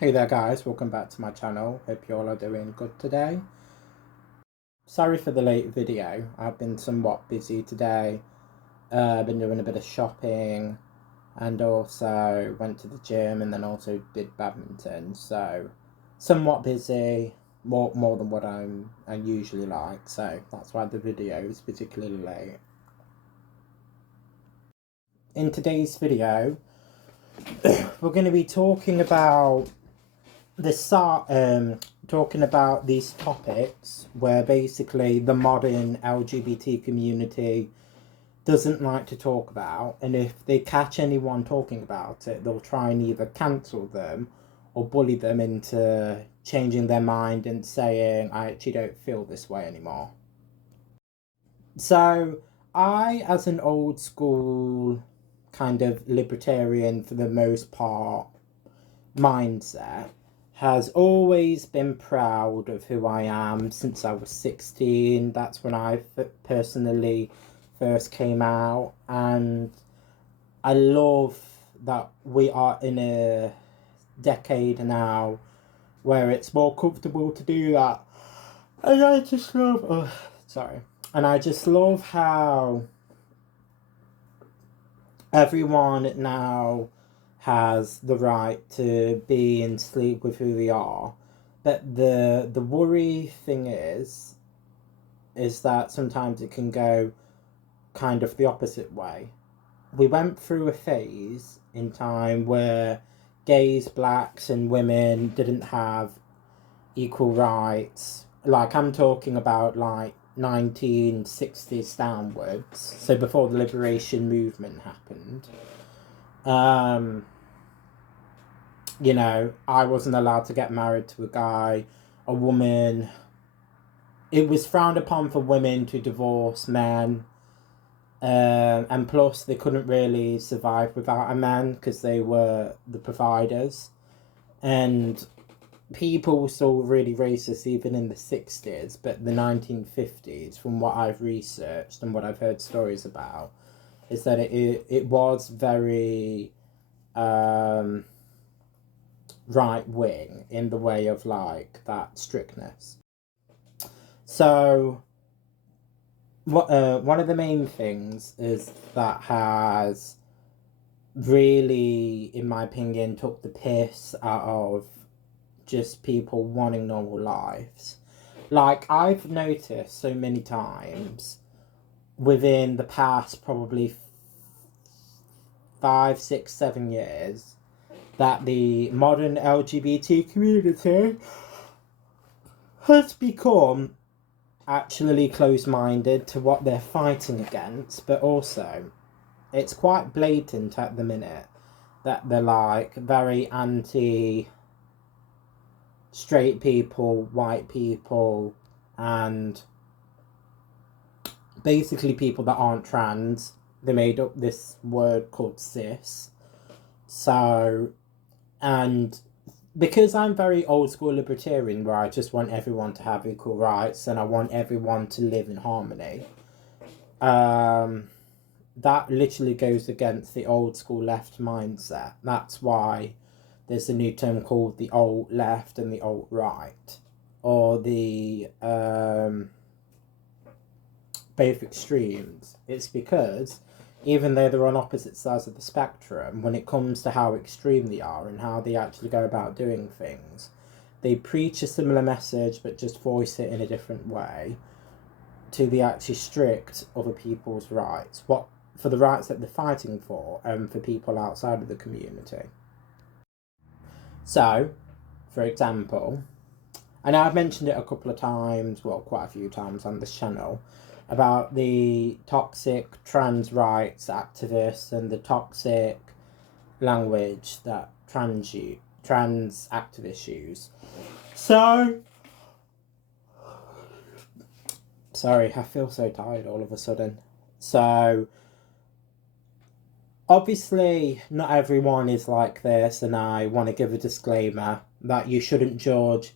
Hey there guys, welcome back to my channel. Hope you all are doing good today. Sorry for the late video. I've been somewhat busy today. I've been doing a bit of shopping and also went to the gym and then also did badminton. So somewhat busy, more than what I usually like. So that's why the video is particularly late. In today's video, we're going to be talking about talking about these topics where basically the modern LGBT community doesn't like to talk about, and if they catch anyone talking about it, they'll try and either cancel them or bully them into changing their mind and saying, I actually don't feel this way anymore. So, I, as an old school kind of libertarian for the most part mindset, has always been proud of who I am since I was 16. That's when I personally first came out, and I love that we are in a decade now where it's more comfortable to do that. And I just love, and I just love how everyone now has the right to be and sleep with who they are. But the worry thing is that sometimes it can go kind of the opposite way. We went through a phase in time where gays, blacks, and women didn't have equal rights. Like, I'm talking about like 1960s downwards, so before the liberation movement happened. Um, I wasn't allowed to get married to a guy, a woman. It was frowned upon for women to divorce men. And plus, they couldn't really survive without a man because they were the providers. And people were still really racist even in the 60s, but the 1950s, from what I've researched and what I've heard stories about, is that it was very right wing in the way of like that strictness. So one of the main things is that has really, in my opinion, took the piss out of just people wanting normal lives. Like, I've noticed so many times within the past probably 5, 6, 7 years that the modern LGBT community has become actually close-minded to what they're fighting against, but also it's quite blatant at the minute that they're like very anti straight people, white people, and basically people that aren't trans. They made up this word called cis. So, and because I'm very old school libertarian, where I just want everyone to have equal rights and I want everyone to live in harmony, that literally goes against the old school left mindset. That's why there's a new term called the alt left and the alt right, or the both extremes. It's because even though they're on opposite sides of the spectrum, when it comes to how extreme they are and how they actually go about doing things, they preach a similar message but just voice it in a different way to the actually strict other people's rights. What for the rights that they're fighting for and for people outside of the community. So, for example, and I've mentioned it a couple of times, well, quite a few times on this channel, about the toxic trans rights activists and the toxic language that trans activists use. So, sorry, I feel so tired all of a sudden. So, obviously, not everyone is like this, and I want to give a disclaimer that you shouldn't judge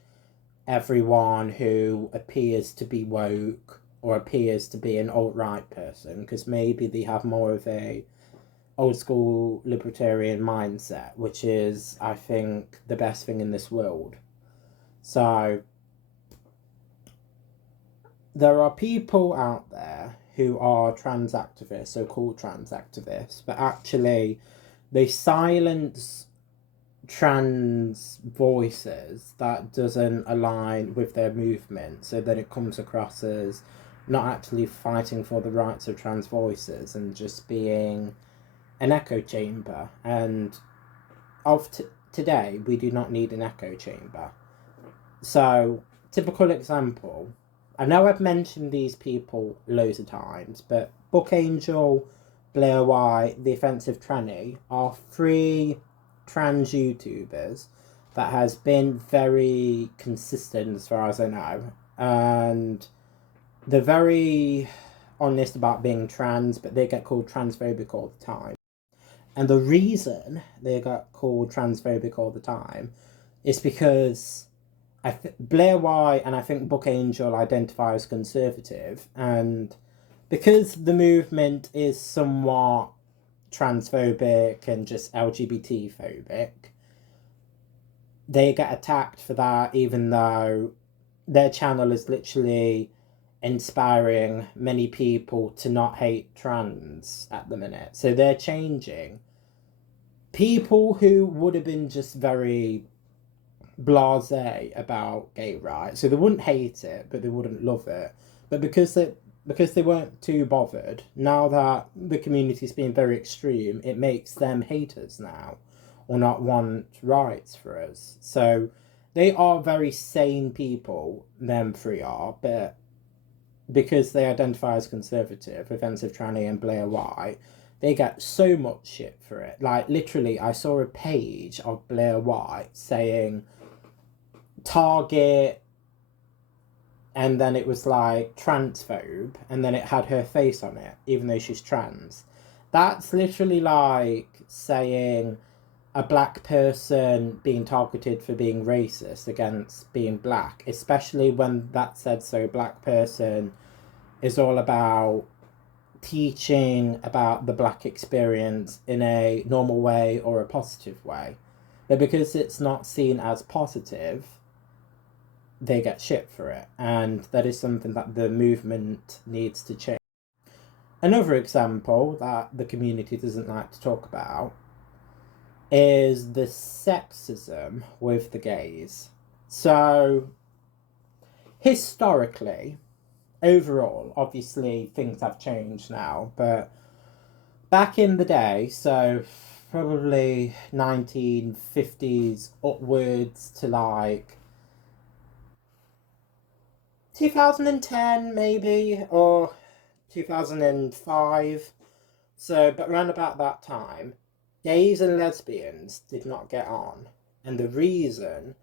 everyone who appears to be woke or appears to be an alt-right person, because maybe they have more of a old school libertarian mindset, which is, I think, the best thing in this world. So there are people out there who are trans activists, so called trans activists, but actually they silence trans voices that doesn't align with their movement, so that it comes across as not actually fighting for the rights of trans voices and just being an echo chamber. And today, we do not need an echo chamber. So, typical example, I know I've mentioned these people loads of times, but Book Angel, Blair White, The Offensive Tranny are three trans YouTubers that has been very consistent as far as I know. And they're very honest about being trans, but they get called transphobic all the time. And the reason they got called transphobic all the time is because Blair White and I think Book Angel identify as conservative, and because the movement is somewhat transphobic and just LGBT phobic, they get attacked for that, even though their channel is literally inspiring many people to not hate trans at the minute. So they're changing. People who would have been just very blasé about gay rights, so they wouldn't hate it, but they wouldn't love it. But because they weren't too bothered, now that the community's being very extreme, it makes them haters now, or not want rights for us. So they are very sane people, them three are, but because they identify as conservative, Offensive Tranny and Blair White, they get so much shit for it. Like, literally, I saw a page of Blair White saying Target, and then it was like transphobe, and then it had her face on it, even though she's trans. That's literally like saying a black person being targeted for being racist against being black, especially when that said so black person is all about teaching about the black experience in a normal way or a positive way. But because it's not seen as positive, they get shit for it. And that is something that the movement needs to change. Another example that the community doesn't like to talk about is the sexism with the gays. So, historically, overall, obviously things have changed now, but back in the day, so probably 1950s upwards to like 2010 maybe, or 2005. So, but around about that time, gays and lesbians did not get on. And the reason,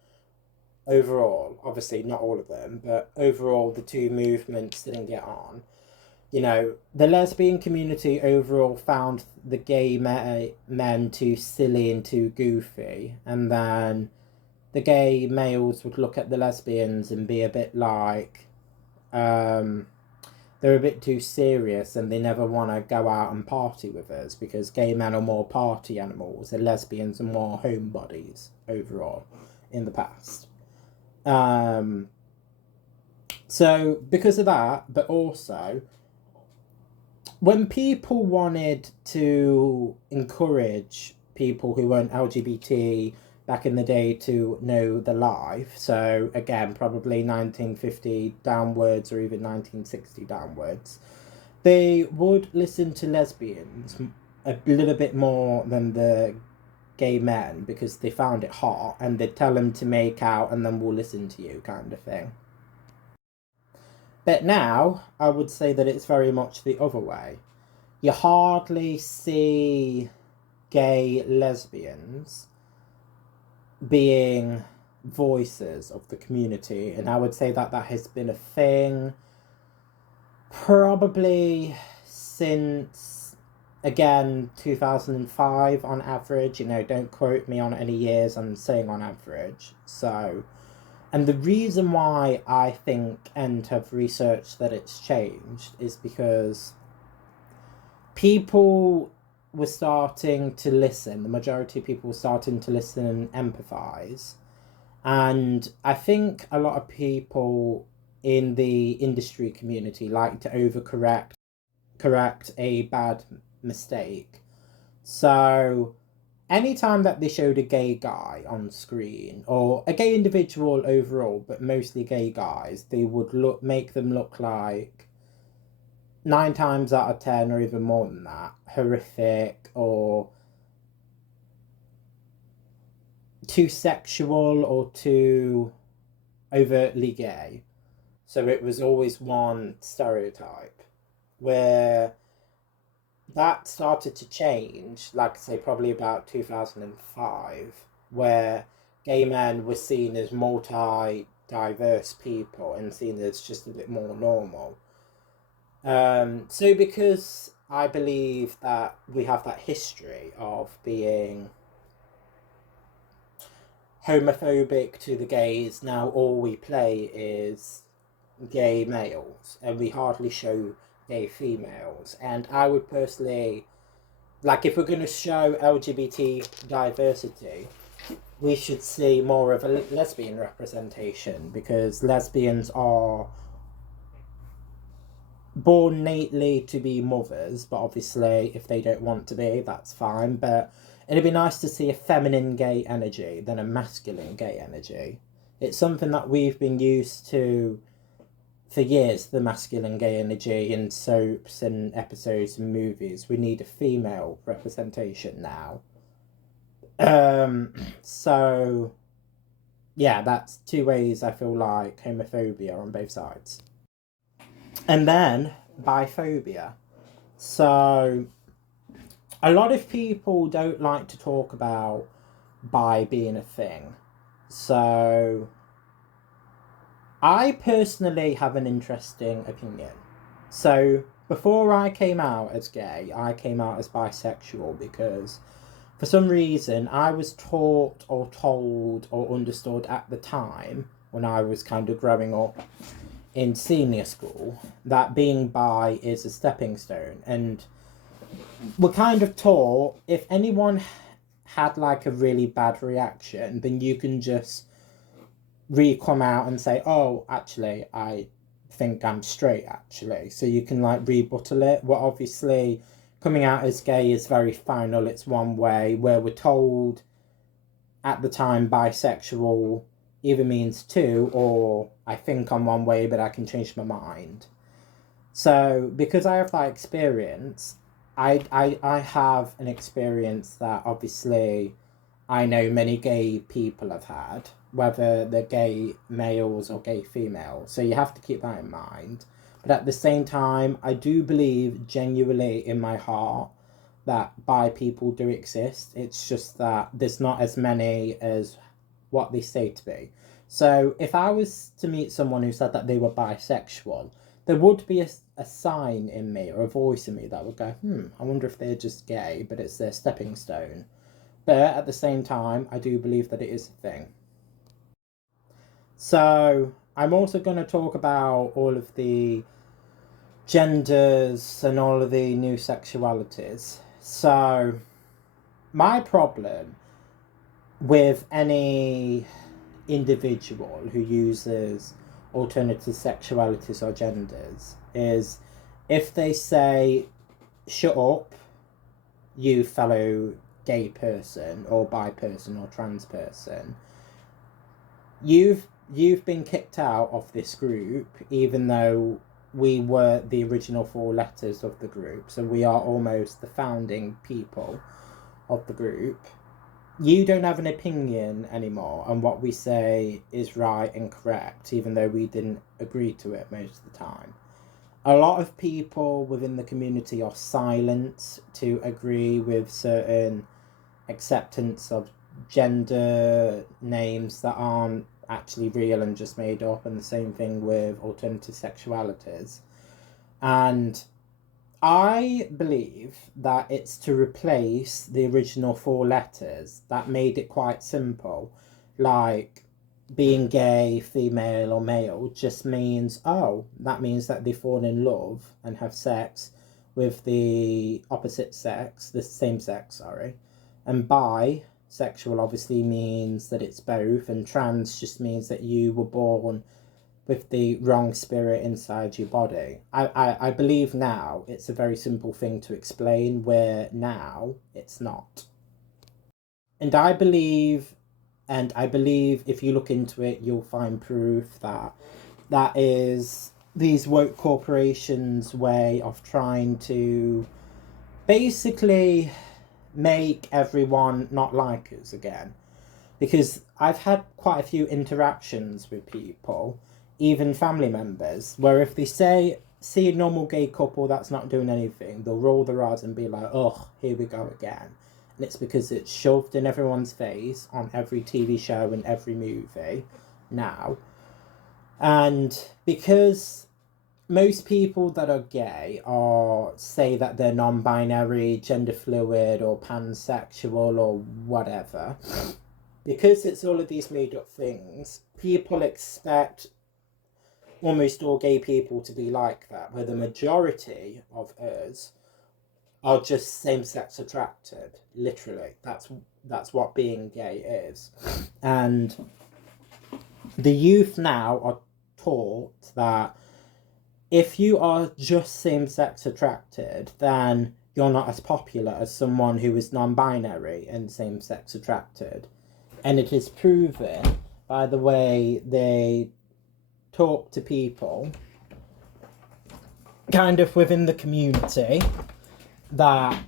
overall, obviously not all of them, but overall the two movements didn't get on. You know, the lesbian community overall found the gay men too silly and too goofy. And then the gay males would look at the lesbians and be a bit like, they're a bit too serious and they never want to go out and party with us because gay men are more party animals and lesbians are more homebodies overall in the past. So because of that, but also when people wanted to encourage people who weren't LGBT back in the day to know the life, so again, probably 1950 downwards or even 1960 downwards, they would listen to lesbians a little bit more than the gay men because they found it hot, and they'd tell them to make out and then we'll listen to you kind of thing. But now, I would say that it's very much the other way. You hardly see gay lesbians being voices of the community, and I would say that that has been a thing probably since, again, 2005 on average. You know, don't quote me on any years, I'm saying on average. So, and the reason why I think and have researched that it's changed is because people were starting to listen, the majority of people were starting to listen and empathise. And I think a lot of people in the industry community like to overcorrect correct a bad mistake. So anytime that they showed a gay guy on screen or a gay individual overall, but mostly gay guys, they would make them look like 9 times out of 10 or even more than that horrific or too sexual or too overtly gay. So it was always one stereotype where that started to change, like I say, probably about 2005, where gay men were seen as multi diverse people and seen as just a bit more normal. So because I believe that we have that history of being homophobic to the gays, now all we play is gay males and we hardly show gay females. And I would personally, like, if we're going to show LGBT diversity, we should see more of a lesbian representation, because lesbians are born innately to be mothers, but obviously if they don't want to be, that's fine. But it'd be nice to see a feminine gay energy than a masculine gay energy. It's something that we've been used to for years, the masculine gay energy in soaps and episodes and movies. We need a female representation now. So yeah, that's two ways I feel like homophobia on both sides. And then biphobia. So a lot of people don't like to talk about bi being a thing. So I personally have an interesting opinion. So before I came out as gay, I came out as bisexual because for some reason I was taught or told or understood at the time when I was kind of growing up in senior school that being bi is a stepping stone. And we're kind of taught if anyone had like a really bad reaction, then you can just come out and say, oh, actually, I think I'm straight, actually. So you can like rebuttal it. Well, obviously, coming out as gay is very final. It's one way, where we're told at the time bisexual either means two, or I think I'm one way, but I can change my mind. So because I have that experience, I have an experience that obviously I know many gay people have had, whether they're gay males or gay females. So you have to keep that in mind. But at the same time, I do believe genuinely in my heart that bi people do exist. It's just that there's not as many as what they say to be. So if I was to meet someone who said that they were bisexual, there would be a sign in me or a voice in me that would go, I wonder if they're just gay, but it's their stepping stone. But at the same time, I do believe that it is a thing. So I'm also going to talk about all of the genders and all of the new sexualities. So my problem with any individual who uses alternative sexualities or genders is if they say, shut up, you fellow gay person or bi person or trans person, you've been kicked out of this group, even though we were the original 4 letters of the group, so we are almost the founding people of the group. You don't have an opinion anymore, and what we say is right and correct, even though we didn't agree to it most of the time. A lot of people within the community are silent to agree with certain acceptance of gender names that aren't actually real and just made up, and the same thing with alternative sexualities. And I believe that it's to replace the original 4 letters that made it quite simple. Like being gay, female, or male just means, oh, that means that they fall in love and have sex with the opposite sex, the same sex, sorry. And bisexual obviously means that it's both, and trans just means that you were born with the wrong spirit inside your body. I believe now it's a very simple thing to explain, where now it's not. And I believe if you look into it, you'll find proof that that is these woke corporations' way of trying to basically make everyone not like us again. Because I've had quite a few interactions with people, even family members, where if they see a normal gay couple that's not doing anything, they'll roll their eyes and be like, oh, here we go again. And it's because it's shoved in everyone's face on every TV show and every movie now. And because most people that are gay say that they're non-binary, gender fluid, or pansexual, or whatever, because it's all of these made up things, people expect almost all gay people to be like that, where the majority of us are just same-sex attracted. Literally, that's what being gay is. And the youth now are taught that if you are just same-sex attracted, then you're not as popular as someone who is non-binary and same-sex attracted. And it is proven by the way they talk to people kind of within the community, that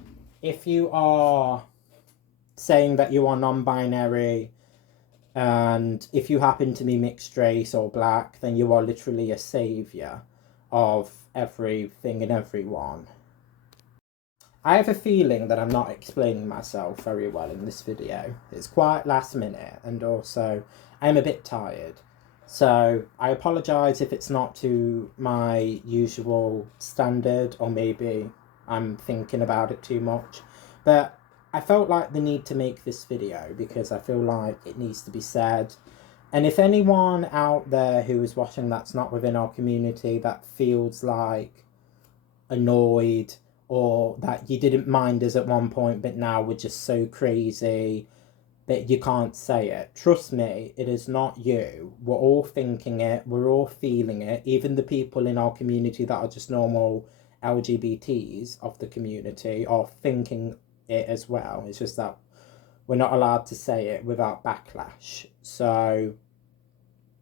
if you are saying that you are non-binary and if you happen to be mixed race or black, then you are literally a saviour of everything and everyone. I have a feeling that I'm not explaining myself very well in this video. It's quite last minute, and also I'm a bit tired. So I apologise if it's not to my usual standard, or maybe I'm thinking about it too much. But I felt like the need to make this video because I feel like it needs to be said. And if anyone out there who is watching that's not within our community that feels like annoyed, or that you didn't mind us at one point but now we're just so crazy that you can't say it, trust me, it is not you. We're all thinking it, we're all feeling it. Even the people in our community that are just normal LGBTs of the community are thinking it as well. It's just that we're not allowed to say it without backlash. So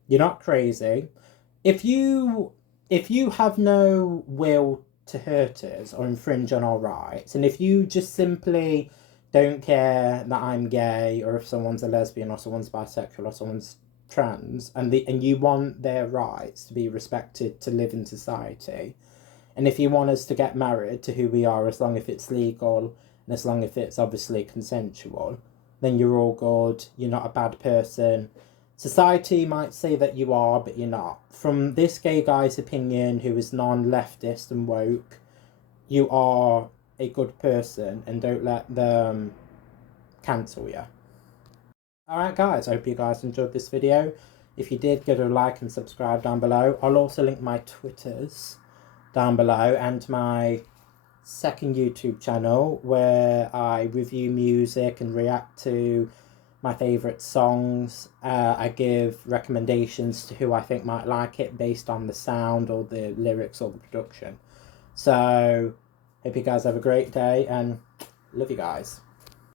you're not crazy. If you have no will to hurt us or infringe on our rights, and if you just simply don't care that I'm gay, or if someone's a lesbian, or someone's bisexual, or someone's trans, and you want their rights to be respected to live in society, and if you want us to get married to who we are, as long as it's legal and as long as it's obviously consensual, then you're all good. You're not a bad person. Society might say that you are, but you're not. From this gay guy's opinion, who is non-leftist and woke, you are a good person, and don't let them cancel you. Alright guys, I hope you guys enjoyed this video. If you did, give it a like and subscribe down below. I'll also link my Twitters down below, and my second YouTube channel where I review music and react to my favourite songs. I give recommendations to who I think might like it based on the sound or the lyrics or the production. So hope you guys have a great day, and love you guys.